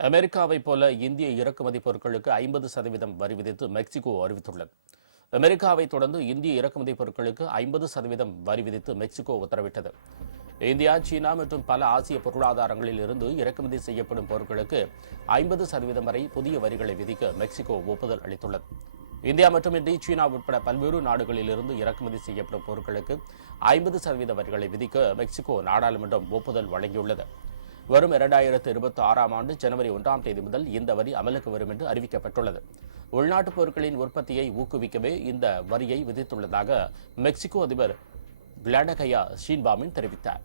அமெரிக்காவைப் போல இந்திய இறக்குமதி பொருட்களுக்கு 50% வரி விதித்து மெக்சிகோ அறிவித்துள்ளது. அமெரிக்காவை தொடர்ந்து இந்திய இறக்குமதி பொருட்களுக்கு 50% வரி விதித்து மெக்சிகோ உத்தரவிட்டது. இந்தியா, சீனா மற்றும் பல ஆசிய பொருளாதாரங்களில் இருந்து இறக்குமதி செய்யப்படும் பொருட்களுக்கு 50% வரை புதிய வரிகளை விதிக்க மெக்சிகோ ஒப்புதல் அளித்துள்ளது. இந்தியா மட்டுமின்றி சீனா உட்பட பல்வேறு நாடுகளில் இருந்து இறக்குமதி செய்யப்படும் பொருட்களுக்கு 50% வரிகளை விதிக்க மெக்சிகோ நாடாளுமன்றம் ஒப்புதல் வழங்கியுள்ளது. வரும் 2026 ஆண்டு ஜனவரி 1ஆம் தேதி முதல் இந்த வரி அமலுக்கு வரும் என்று அறிவிக்கப்பட்டுள்ளது. உள்நாட்டுப் பொருட்களின் உற்பத்தியை ஊக்குவிக்கவே இந்த வரியை விதித்துள்ளதாக மெக்சிகோ அதிபர் கிளாடகையா ஷீன்பாமின் தெரிவித்தார்.